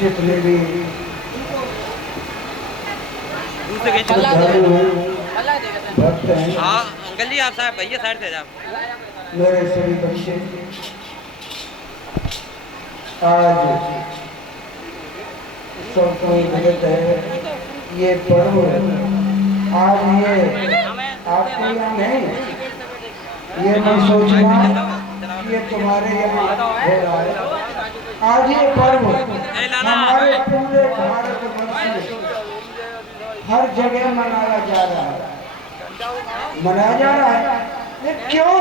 जितने भी भक्त हैं, हाँ अंकल जी आप साहब भैया साइड से जाओ। मेरे सभी बच्चे आज सबको विदित है, ये पर्व आज ये आपके यहाँ नहीं, ये मैं सोचना कि ये तुम्हारे यहाँ हो रहा है। आज ये पर्व हमारे पूरे भारतवर्ष में हर जगह मनाया जा रहा है, मनाया जा रहा है। ये क्यों?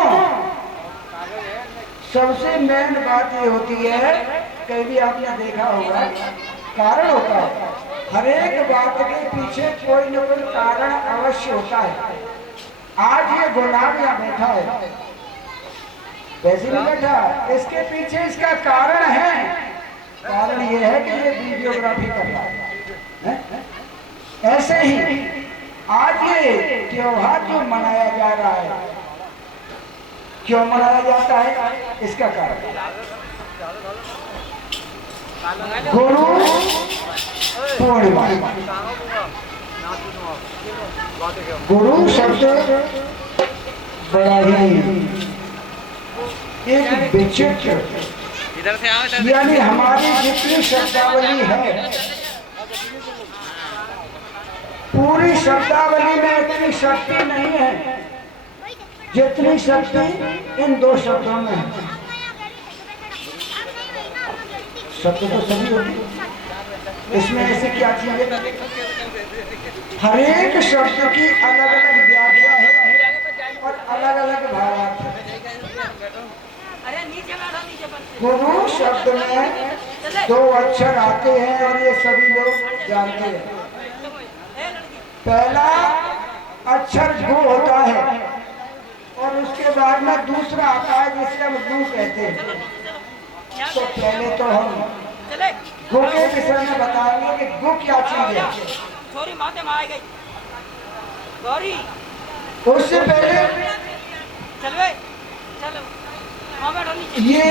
सबसे मेन बात ये होती है, कहीं भी आपने देखा होगा, कारण होता है। हर एक बात के पीछे कोई न कोई कारण अवश्य होता है। आज ये गुलाब यहाँ बैठा है, वैसे नहीं बैठा, इसके पीछे इसका कारण है। कारण ये है कि ये वीडियोग्राफी कर रहा है। ऐसे ही आज ये त्योहार जो मनाया जा रहा है, क्यों मनाया जाता है? इसका कारण गुरु पूर्णिमा। गुरु शब्द बड़ा ही एक विचित्र, इधर से आओ, यानी हमारी जितनी शब्दावली है, पूरी शब्दावली में इतनी शक्ति नहीं है जितनी शक्ति इन दो शब्दों में है। शब्द तो सभी होते, इसमें ऐसी क्या चीज है? हर एक शब्द की अलग अलग व्याख्या है और अलग अलग भावार्थ है। गुरु शब्द में दो अक्षर आते हैं और ये सभी लोग जानते हैं। पहला अक्षर गु होता है और उसके बाद में दूसरा आता है जिसे हम गु कहते हैं। तो पहले तो हम गु के विषय में बताएंगे कि गु क्या चीज है। उससे पहले ये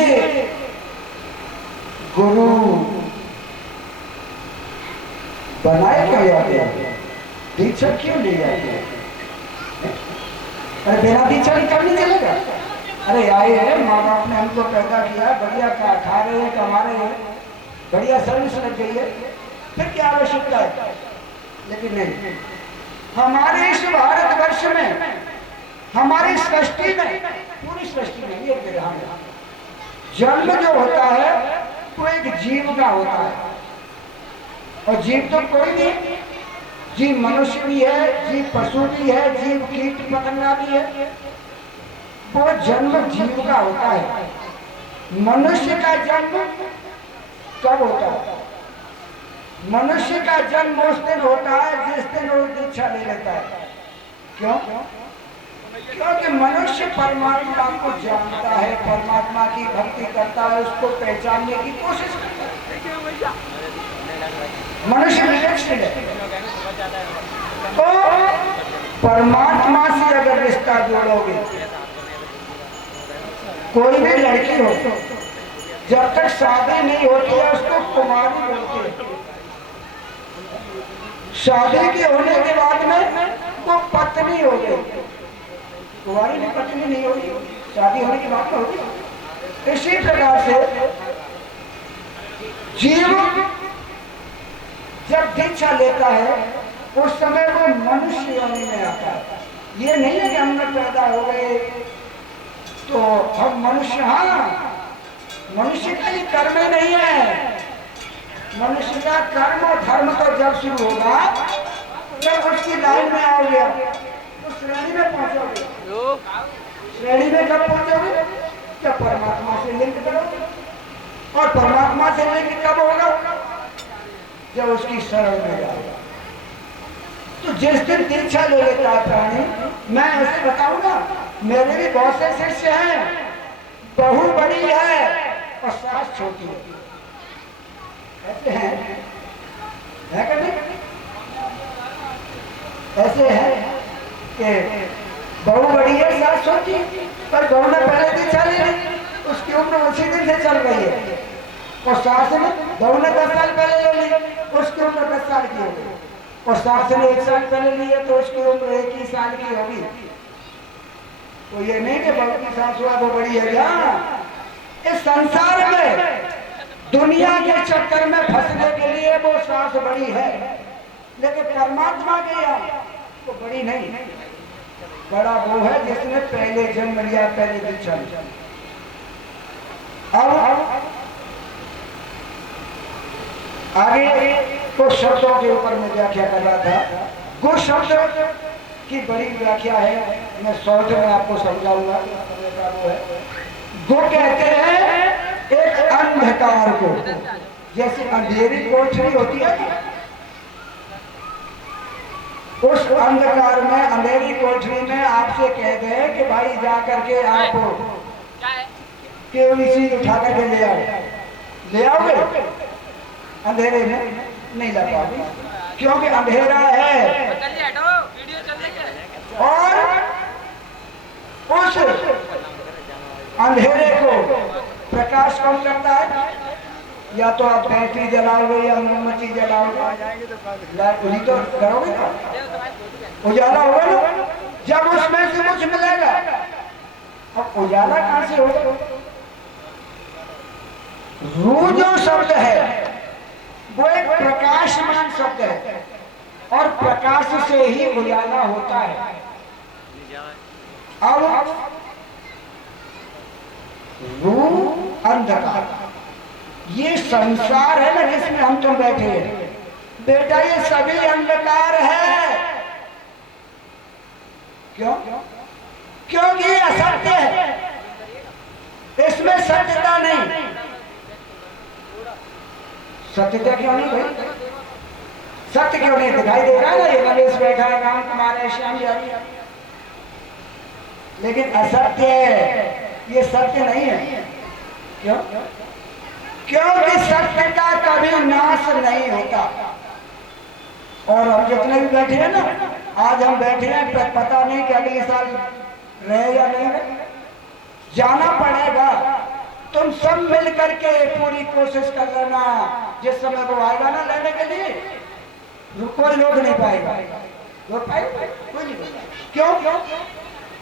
गुरु बनाए क्यों जाते हैं? दीक्षा क्यों ले जाते हैं? अरे बिना दीक्षा नहीं करनी चलेगा? अरे आए हैं, माँ बाप ने हमको पैदा किया, बढ़िया खा रहे हैं, कमा रहे हैं, बढ़िया सर्विस लग गई है, फिर क्या आवश्यकता है? लेकिन नहीं, हमारे इस भारतवर्ष में, हमारी सृष्टि में, पूरी सृष्टि में ये विधान है, जन्म जो होता है वो एक जीव का होता है। और जीव तो कोई नहीं, जीव मनुष्य भी है, जीव पशु भी है, जीव कीट पतंगा भी है। वो जन्म जीव का होता है। मनुष्य का जन्म कब होता है? मनुष्य का जन्म उस दिन होता है जिस दिन वो दीक्षा ले लेता है। क्यों? क्योंकि मनुष्य परमात्मा को जानता है, परमात्मा की भक्ति करता है, उसको पहचानने की कोशिश करता है। मनुष्य विलक्षण है। तो परमात्मा से अगर रिश्ता जोड़ोगे, कोई भी लड़की हो, जब तक शादी नहीं होती है उसको कुमारी बोलते हैं। शादी के होने के बाद में वो पत्नी हो गई। कुमारी में पत्नी नहीं होगी, शादी होने की बात तो होगी। इसी प्रकार से जीव जब दीक्षा लेता है उस समय वो मनुष्य योनि में आता है। ये नहीं है कि हम लोग पैदा हो गए तो हम मनुष्य, हाँ मनुष्य का ये कर्म ही नहीं है। मनुष्य का कर्म और धर्म तो जब शुरू होगा जब उसकी लाइन में आओगे, तो श्रेणी में पहुंचोगे। श्रेणी में कब पहुंचोगे? जब परमात्मा से लिंक करोगे। और परमात्मा से लिंक कब होगा? जब उसकी शरण में जाएगा। तो जिस दिन दीक्षा ले लेता है प्राणी, मैं ऐसे बताऊंगा, मेरे भी बहुत से शिष्य हैं, बहू बड़ी है और सास छोटी है, ऐसे हैं, है कि नहीं? ऐसे है कि बहू बड़ी है, सास छोटी है, पर बहू ने पहले दीक्षा ले ली, उसकी उम्र उसी दिन से चल रही है। और सास ने बहू ने 10 साल पहले ले ली, उसकी उम्र 10 साल की हो गई, और सास ने 1 साल पहले ली है तो उसकी उम्र 1 ही साल की होगी। तो ये नहीं कि बहू की सास हुआ तो बड़ी है क्या? इस संसार में दुनिया के चक्कर में फंसने के लिए वो सास बड़ी है, लेकिन परमात्मा के यहाँ वो बड़ी नहीं, बड़ा वो है जिसने पहले जन्म लिया, पहले दिन चल। अब आगे कुछ शब्दों के ऊपर मैं व्याख्या कर रहा था। कुछ शब्द की बड़ी व्याख्या है, मैं शॉर्ट में आपको समझाऊंगा। वो कहते हैं एक अंधकार को, जैसे अंधेरी कोठरी होती है, उस अंधकार में, अंधेरी कोठरी में आपसे कह दे कि भाई जा करके आप केवली उठा करके ले आओ, ले आओगे? अंधेरे में नहीं ला पाओगे, क्योंकि अंधेरा है। और उस अंधेरे को प्रकाश कौन करता है? या तो आप बैटरी जलाओगे या मोमबत्ती जलाओगे, उसी तो करोगे ना, उजाला होगा ना। जब उसमें से कुछ मिलेगा, अब उजाला कहां से होगा? रू जो शब्द है वो एक प्रकाशमान शब्द है, और प्रकाश से ही उजाला होता है। अब रू अंधकार, ये संसार है ना जिसमें हम तुम बैठे हैं बेटा, ये सभी अंधकार है। क्यों? क्योंकि ये असत्य है, इसमें सत्यता नहीं। सत्यता क्यों नहीं भाई? सत्य क्यों नहीं दिखाई दे रहा है ना? ये नरेश बैठा है, राम कुमार है, श्याम यारी, लेकिन असत्य है, ये सत्य नहीं है। क्यों? क्योंकि सत्य का कभी नाश नहीं होता। और हम जितने भी बैठे हैं ना, आज हम बैठे हैं, पता नहीं कि अगले साल रहे या नहीं रहे, जाना पड़ेगा। तुम सब मिल करके पूरी कोशिश कर लेना, जिस समय वो आएगा ना लेने के लिए, कोई रोक नहीं पाएगा, रोक पाएगा कोई नहीं। क्यों?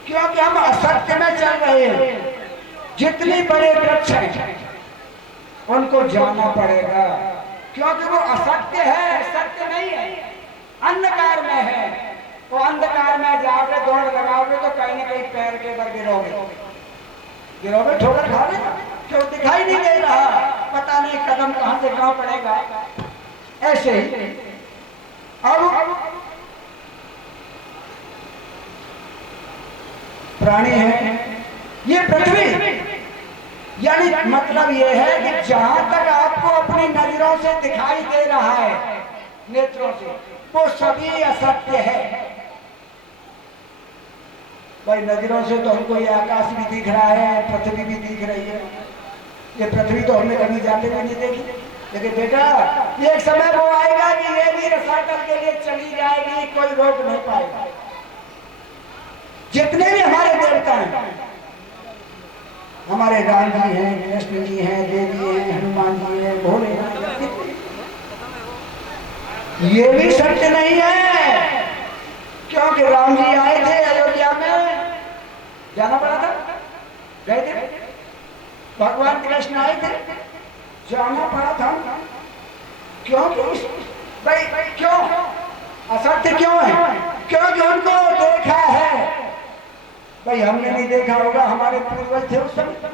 क्योंकि हम असत्य में चल रहे हैं। जितनी बड़े वृक्ष हैं उनको जाना पड़ेगा, क्योंकि वो असत्य है, सत्य नहीं है, अंधकार में है। वो अंधकार में जाओगे, दौड़ लगाओगे तो कहीं ना कहीं पैर के ऊपर गिरोगे, गिरोगे, ठोकर खाओगे, क्यों? दिखाई नहीं दे रहा, पता नहीं कदम कहां से कहां पड़ेगा। ऐसे ही अब प्राणी है ये पृथ्वी, यानी मतलब ये है कि जहां तक आपको अपनी नजरों से दिखाई दे रहा है, नेत्रों से, वो सभी असत्य है। भाई नजरों से तो हमको ये आकाश भी दिख रहा है, पृथ्वी भी दिख रही है। ये पृथ्वी तो हमने कभी जाते हुए नहीं देखी, लेकिन बेटा एक समय वो आएगा कि ये भी रसातल के लिए चली जाएगी, कोई रोक नहीं पाएगा। जितने भी हमारे देवता हैं, हमारे राम जी हैं, कृष्ण जी हैं, देवी हैं, हनुमान जी हैं, भोले हैं, ये भी सत्य नहीं है। क्योंकि राम जी आए थे अयोध्या में, जाना पड़ा था, गए थे। भगवान कृष्ण आए थे, जाना पड़ा था। क्यों? भाई क्यों असत्य क्यों है? क्योंकि उनको देखा है। भाई हमने नहीं देखा होगा, हमारे पूर्वज थे उस समय,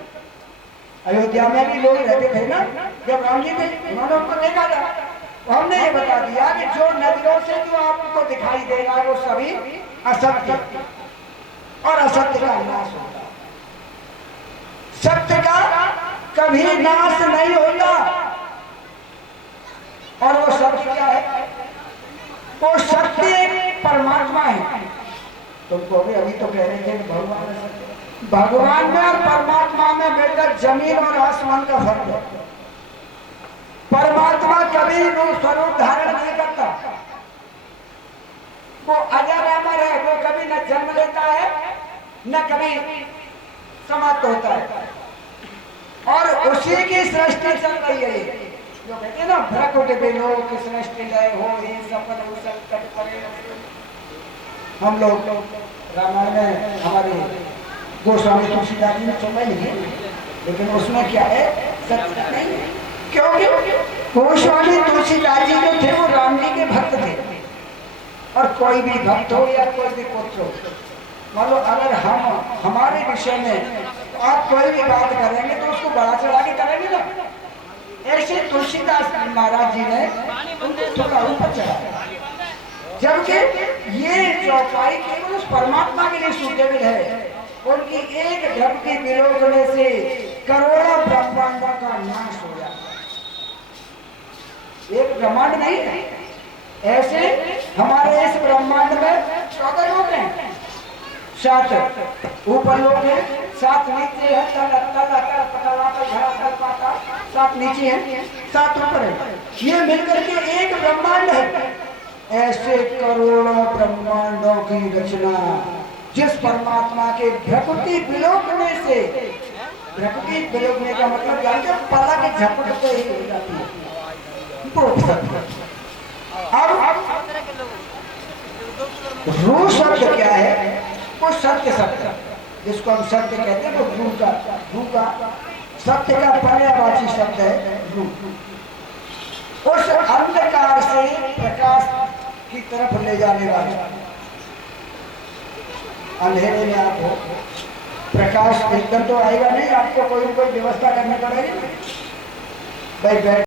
अयोध्या में भी लोग रहते थे ना जब राम जी थे, उन्होंने उनको देखा था। हमने ये बता दिया कि जो नजरों से जो आपको दिखाई देगा वो सभी असत्य, और असत्य का नाश होगा, सत्य का कभी नाश नहीं होता। और वो सत्य क्या है? वो सत्य परमात्मा है। तुमको अभी तो कह रहे थे कि भगवान में और परमात्मा में बेटा जमीन और आसमान का फर्क है। परमात्मा कभी रूप स्वरूप धारण नहीं करता, वो अजर अमर है, वो कभी न जन्म लेता है न कभी समाप्त होता है। और उसी की सृष्टि चल रही है। जो कहते हैं ना भ्रकुट बिलोक सृष्टि लय हो ये सपन संकट परे। हम लोग रामायण में हमारे गोस्वामी तुलसीदास जी ने सुना ही है, लेकिन उसमें क्या है सत्य नहीं है। क्योंकि गोस्वामी तुलसीदास जी जो थे वो राम जी के भक्त थे। और कोई भी भक्त हो या कोई भी पुत्र हो, मान लो अगर हम हमारे विषय में आप कोई भी बात करेंगे तो उसको बड़ा चढ़ा के करेंगे ना। ऐसे तुलसीदास महाराज जी ने उनको थोड़ा ऊपर चढ़ाया, जबकि ये चौपाई केवल उस परमात्मा के लिए सूटेबल है। उनकी एक ढपकी विलोकने से करोड़ों ब्रह्मांडों का नाश हो जाता है। एक ब्रह्मांड नहीं है, ऐसे हमारे इस ब्रह्मांड में 14 लोग हैं। 7 ऊपर लोग हैं, 7 नीचे है, तल तल अतल पतला तल घड़ा तल पाता, 7 नीचे हैं, 7 ऊपर है। ये मिलकर के एक ब्रह्मांड है। ऐसे करोड़ों ब्रह्मांडों की रचना जिस परमात्मा के भ्रकुटी विलोकने से, भ्रकुटी विलोकने का मतलब जानते हो पलक झपकते ही हो जाती है। अब रू शब्द क्या है? वो सत्य शब्द, जिसको हम सत्य कहते हैं, वो रू का सत्य का पर्यायवाची शब्द है रू। उस अंधकार से प्रकाश की तरफ ले जाने वाला। अंधेरे में आप हो, प्रकाश एकदम तो आएगा नहीं, आपको कोई ना कोई व्यवस्था करनी पड़ेगी भाई।